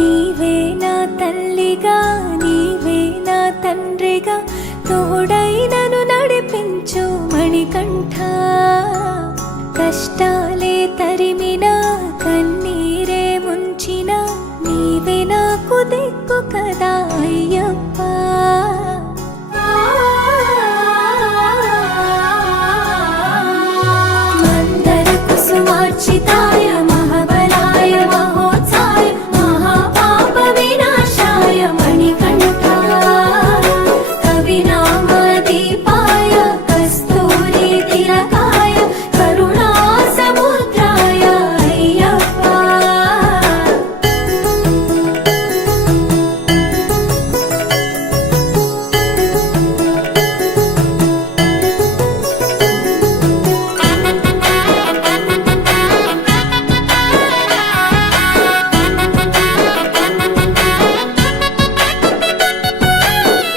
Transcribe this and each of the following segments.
నీవే నా తల్లిగా నీవే నా తండ్రిగా తోడై నన్ను నడిపించు మణికంఠ. కష్టాలే తరిమినా కన్నీరే ముంచిన నీవే నాకు దిక్కు కదా అయ్యప్ప. మందర కుసుమార్చితాయ మహాబలాయ మహోత్సాయ మహాపాప వినాశాయ మణికంఠ. కవినామదీపాయ కస్తూరి తిలకాయ కరుణా సముద్రాయ అయ్యప్ప.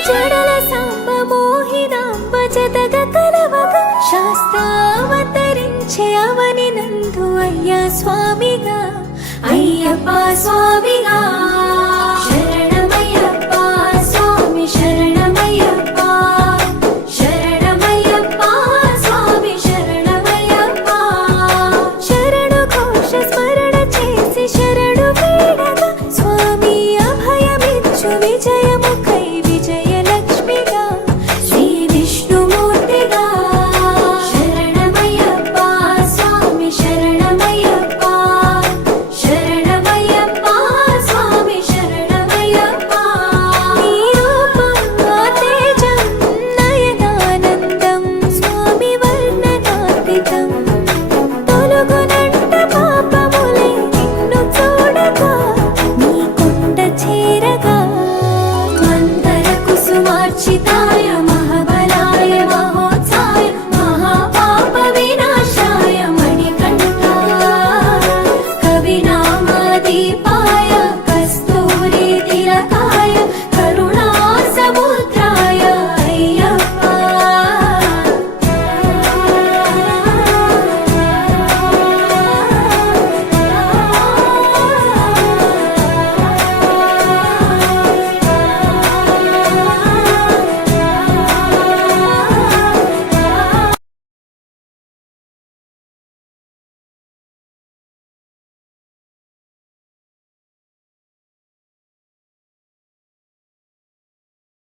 జడల సాంబ మోహినాంబ జతగ కలవగ శాస్త్రావతరించే అవని నందు అయ్యా స్వామిగా అయ్యప్ప స్వామిగా. శరణమయ్యప్ప స్వామి శరణమయ్యప్ప శరణమయ్యప్ప స్వామి శరణమయ్యప్ప. శరణు ఘోష స్మరణ చేసి శరణు వేడగా స్వామి అభయమిచ్చు విజయముఖ